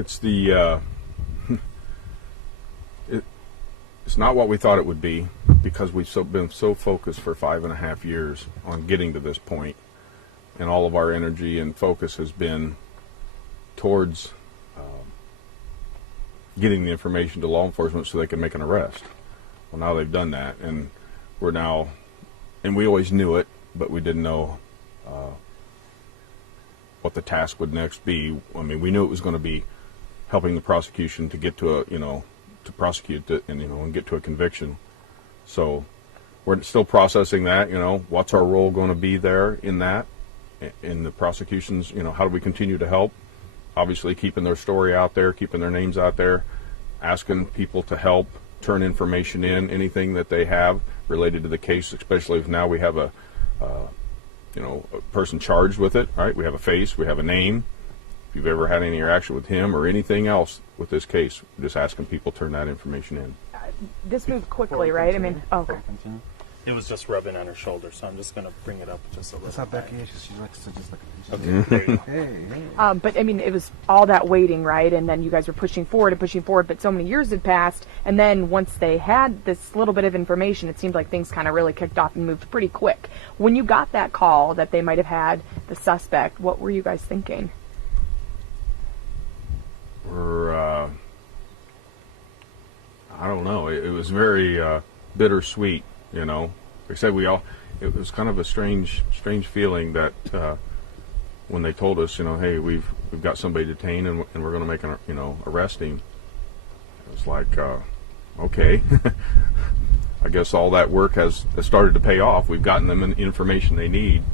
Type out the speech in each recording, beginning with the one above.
it's the it's not what we thought it would be, because we've been so focused for 5.5 years on getting to this point, and all of our energy and focus has been towards getting the information to law enforcement so they can make an arrest. Well, now they've done that, and we're now, and we always knew it, but we didn't know what the task would next be. I mean, we knew it was going to be helping the prosecution to get to a, to prosecute it and, and get to a conviction. So we're still processing that, what's our role going to be there in that, in the prosecutions, how do we continue to help? Obviously keeping their story out there, keeping their names out there, asking people to help turn information in, anything that they have related to the case, especially if now we have a person charged with it, right? We have a face, we have a name. If you've ever had any interaction with him or anything else with this case, we're just asking people to turn that information in. This moved quickly, right? I mean, okay. It was just rubbing on her shoulder, so I'm just going to bring it up just a little. That's how Becky is. She likes to just like. Okay, there you go. Hey. But I mean, it was all that waiting, right? And then you guys were pushing forward, but so many years had passed, and then once they had this little bit of information, it seemed like things kind of really kicked off and moved pretty quick. When you got that call that they might have had the suspect, what were you guys thinking? I don't know. It was very bittersweet, Like I said, it was kind of a strange feeling that when they told us, hey, we've got somebody detained and we're going to make arrest him. It was like, okay. I guess all that work has started to pay off. We've gotten them the information they need.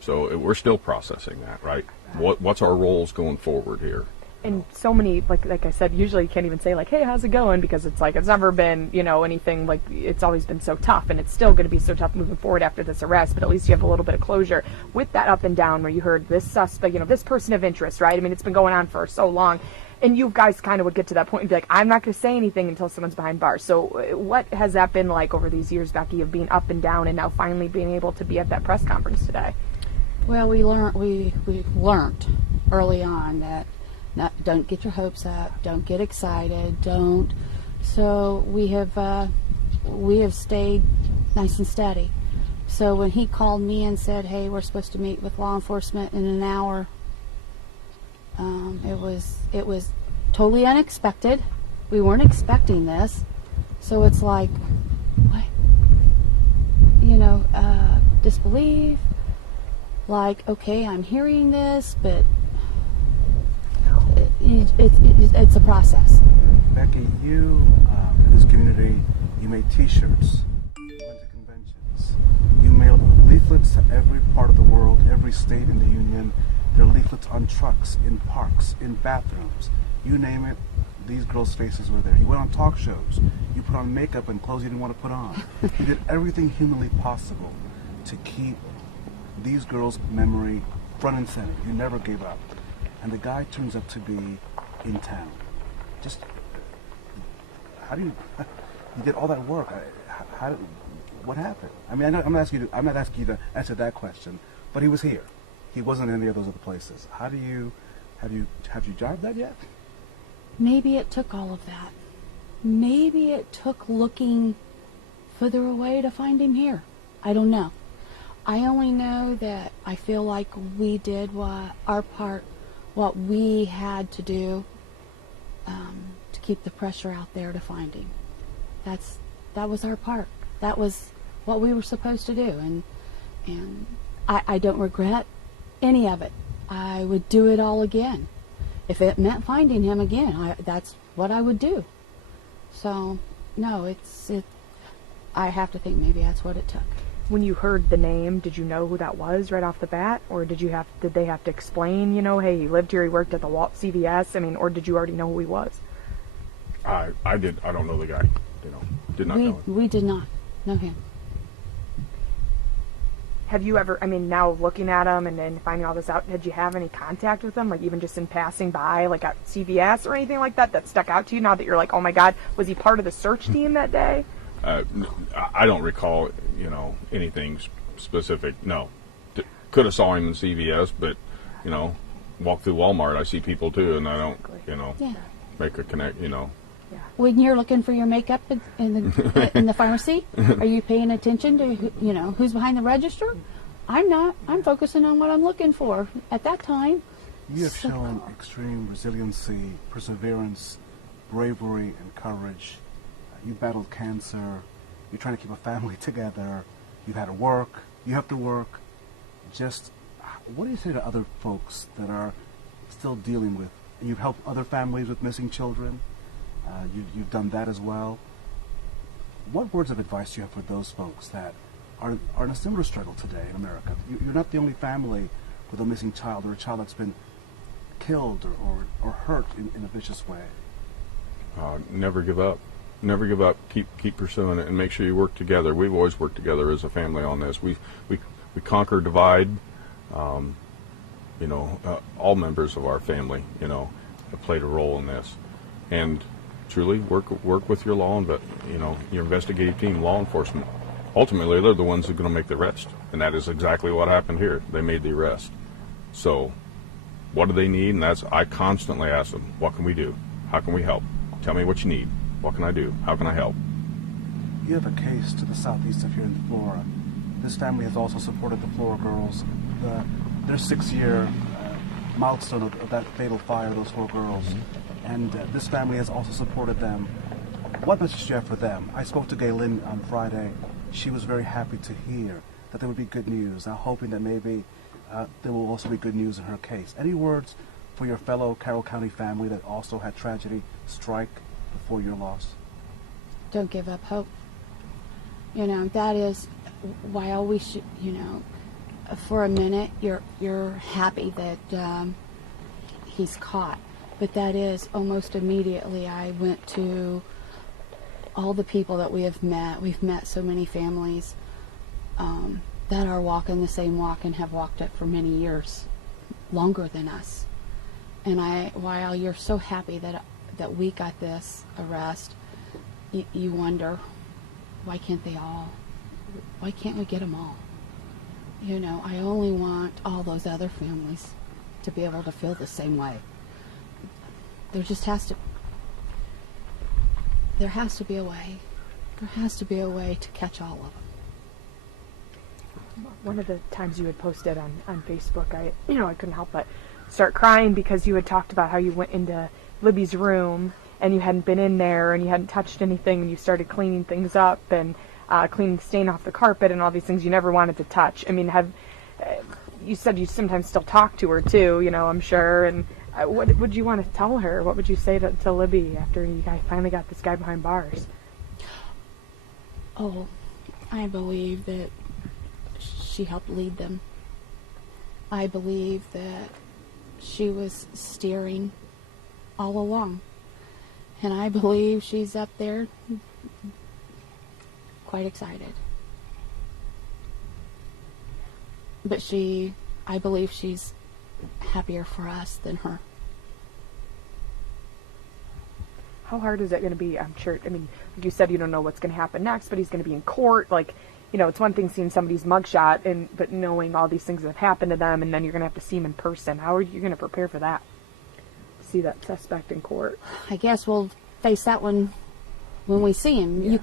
So we're still processing that, right? What's our roles going forward here? And so many, like I said, usually you can't even say hey, how's it going? Because it's like, it's never been, anything like, it's always been so tough, and it's still going to be so tough moving forward after this arrest, but at least you have a little bit of closure. With that up and down where you heard this suspect, this person of interest, right? I mean, it's been going on for so long, and you guys kind of would get to that point and be like, I'm not going to say anything until someone's behind bars. So what has that been like over these years, Becky, of being up and down and now finally being able to be at that press conference today? Well, we learned early on that don't get your hopes up, don't get excited, don't. So we have stayed nice and steady. So when he called me and said, hey, we're supposed to meet with law enforcement in an hour, it was totally unexpected. We weren't expecting this. So it's like, what? Disbelief. Like, okay, I'm hearing this, but it's a process. Becky, you, in this community, you made T-shirts, you went to conventions, you mailed leaflets to every part of the world, every state in the union. There are leaflets on trucks, in parks, in bathrooms. You name it, these girls' faces were there. You went on talk shows. You put on makeup and clothes you didn't want to put on. You did everything humanly possible to keep these girls' memory front and center. You never gave up. And the guy turns up to be in town. Just, how do you did all that work? What happened? I mean, I'm not asking you to answer that question, but he was here. He wasn't in any of those other places. Have you jived that yet? Maybe it took all of that. Maybe it took looking further away to find him here. I don't know. I only know that I feel like we did our part, what we had to do to keep the pressure out there to find him. That was our part. That was what we were supposed to do, and I don't regret any of it. I would do it all again. If it meant finding him again, that's what I would do. So, no, I have to think maybe that's what it took. When you heard the name, did you know who that was right off the bat? Or did they have to explain, hey, he lived here, he worked at the CVS? I mean, or did you already know who he was? I did. I don't know the guy. Did not know him. We did not know him. Have you ever, now looking at him and then finding all this out, did you have any contact with him, like even just in passing by, like at CVS or anything like that stuck out to you now that you're like, oh my God, was he part of the search team that day? I don't recall, anything specific. No, could have saw him in CVS, but walk through Walmart, I see people too, and I don't, Yeah. make a connect, When you're looking for your makeup in the pharmacy, are you paying attention to who's behind the register? I'm not. I'm focusing on what I'm looking for at that time. You have shown extreme resiliency, perseverance, bravery, and courage. You battled cancer. You're trying to keep a family together. You've had to work. You have to work. Just, what do you say to other folks that are still dealing with? You've helped other families with missing children. You've done that as well. What words of advice do you have for those folks that are in a similar struggle today in America? You're not the only family with a missing child or a child that's been killed or hurt in a vicious way. Never give up. Never give up. Keep pursuing it, and make sure you work together. We've always worked together as a family on this. We conquer divide. All members of our family, have played a role in this, and truly work with your your investigative team, law enforcement. Ultimately, they're the ones who are going to make the arrest, and that is exactly what happened here. They made the arrest. So, what do they need? And I constantly ask them, what can we do? How can we help? Tell me what you need. What can I do? How can I help? You have a case to the southeast of here in Flora. This family has also supported the Flora girls. Their 6-year milestone of that fatal fire, those 4 girls. And this family has also supported them. What message do you have for them? I spoke to Gaylin on Friday. She was very happy to hear that there would be good news. I'm hoping that maybe there will also be good news in her case. Any words for your fellow Carroll County family that also had tragedy strike before your loss? Don't give up hope. That is why always, for a minute you're happy that he's caught. But that is almost immediately I went to all the people that we have met. We've met so many families that are walking the same walk and have walked it for many years, longer than us. And while you're so happy that we got this arrest, you wonder, why can't they all? Why can't we get them all? I only want all those other families to be able to feel the same way. There has to be a way. There has to be a way to catch all of them. One of the times you had posted on Facebook, I couldn't help but start crying because you had talked about how you went into Libby's room and you hadn't been in there and you hadn't touched anything, and you started cleaning things up and cleaning stain off the carpet and all these things you never wanted to touch. I mean, you said you sometimes still talk to her too, I'm sure, and what would you want to tell her? What would you say to Libby after you guys finally got this guy behind bars? Oh, I believe that she helped lead them. I believe that she was steering all along. And I believe she's up there quite excited. But I believe she's happier for us than her. How hard is it going to be? I'm sure, like you said, you don't know what's going to happen next, but he's going to be in court. It's one thing seeing somebody's mugshot, but knowing all these things that have happened to them, and then you're going to have to see him in person. How are you going to prepare for that? See that suspect in court? I guess we'll face that one when we see him. Yeah.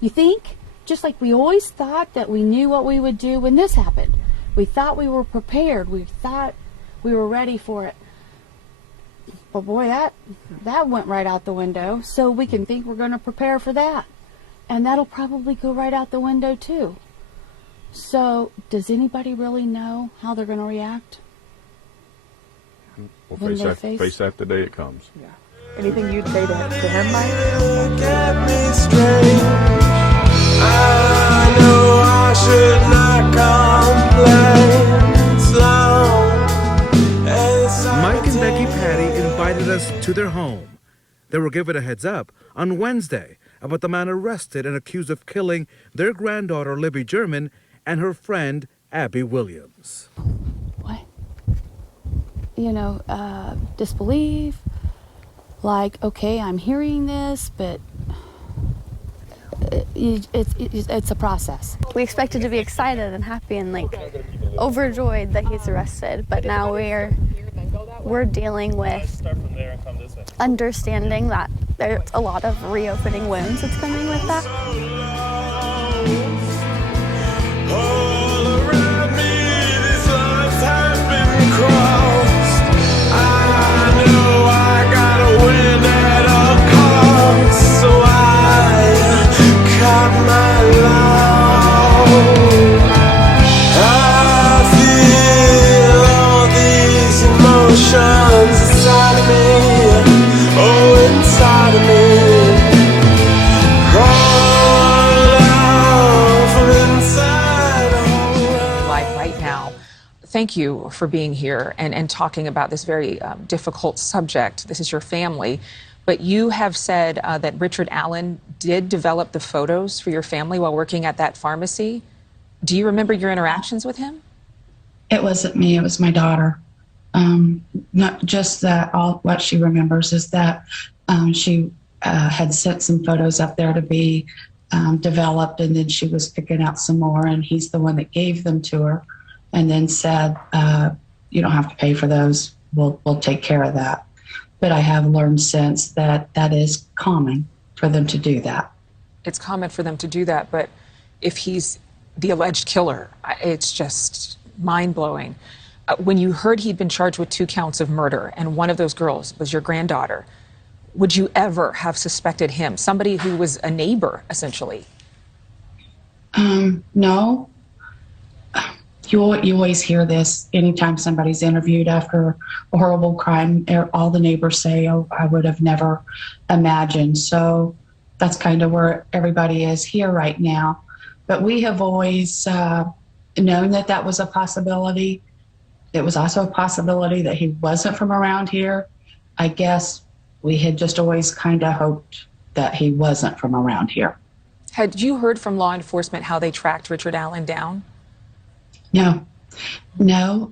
You think, just like we always thought that we knew what we would do when this happened. We thought we were prepared. We thought we were ready for it. But boy, that went right out the window. So we can think we're going to prepare for that. And that'll probably go right out the window too. So does anybody really know how they're going to react? We'll face that the day it comes. Yeah. Anything you'd say to him, Mike? Get me straight. I know I should not complain. Mike and Becky Patty invited us to their home. They were given a heads up on Wednesday about the man arrested and accused of killing their granddaughter Libby German and her friend Abby Williams. What? Disbelief. Like, okay, I'm hearing this, but it's a process. We expected to be excited and happy and overjoyed that he's arrested, but now we're we're dealing with Start from there and come this way. understanding that there's a lot of reopening wounds that's coming with that. All around me, these lines have been crossed. I know I gotta win at all costs, so I cut my load. I feel all these emotions inside of me, oh, inside of me. Crawl out from inside of Live right now. Thank you for being here and talking about this very difficult subject. This is your family. But you have said that Richard Allen did develop the photos for your family while working at that pharmacy. Do you remember your interactions with him? It wasn't me, it was my daughter. Not just that, all what she remembers is that she had sent some photos up there to be developed, and then she was picking out some more, and he's the one that gave them to her and then said, you don't have to pay for those, we'll take care of that. But I have learned since that that is common for them to do that. It's common for them to do that, but if he's the alleged killer, it's just mind-blowing. When you heard he'd been charged with 2 counts of murder and one of those girls was your granddaughter, would you ever have suspected him, somebody who was a neighbor, essentially? No. You always hear this anytime somebody's interviewed after a horrible crime. All the neighbors say, oh, I would have never imagined. So that's kind of where everybody is here right now. But we have always known that that was a possibility. It was also a possibility that he wasn't from around here. I guess we had just always kind of hoped that he wasn't from around here. Had you heard from law enforcement how they tracked Richard Allen down? No,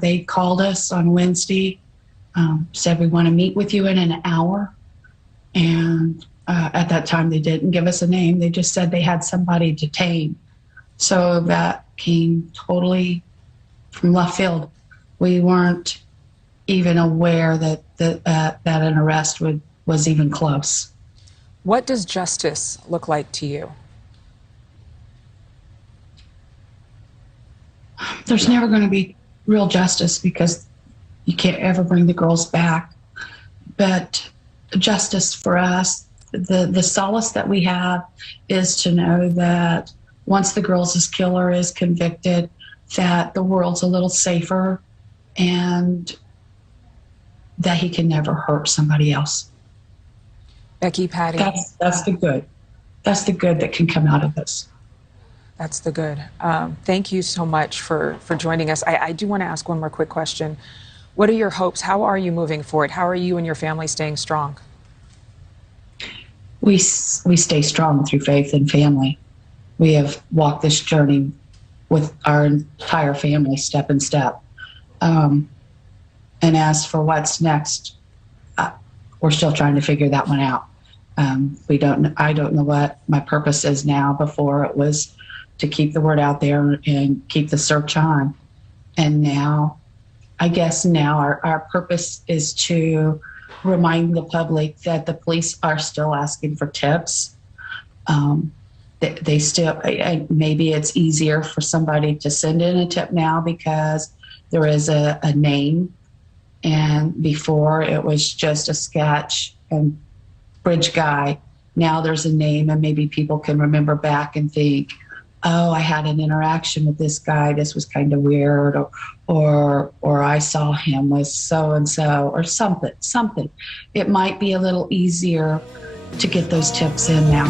they called us on Wednesday, said we want to meet with you in an hour. And at that time, they didn't give us a name. They just said they had somebody detained. So that came totally from left field. We weren't even aware that an arrest was even close. What does justice look like to you? There's never going to be real justice because you can't ever bring the girls back. But justice for us, the solace that we have is to know that once the girls' killer is convicted, that the world's a little safer and that he can never hurt somebody else. Becky, Patty. That's the good. That's the good that can come out of this. That's the good. Thank you so much for joining us. I do want to ask one more quick question. What are your hopes? How are you moving forward? How are you and your family staying strong? We stay strong through faith and family. We have walked this journey with our entire family, step in step. And as for what's next, we're still trying to figure that one out. I don't know what my purpose is now. Before it was to keep the word out there and keep the search on. And now, I guess now our purpose is to remind the public that the police are still asking for tips. They still, maybe it's easier for somebody to send in a tip now because there is a name. And before it was just a sketch and bridge guy. Now there's a name and maybe people can remember back and think, oh, I had an interaction with this guy. This was kind of weird, or I saw him with so-and-so or something. It might be a little easier to get those tips in now.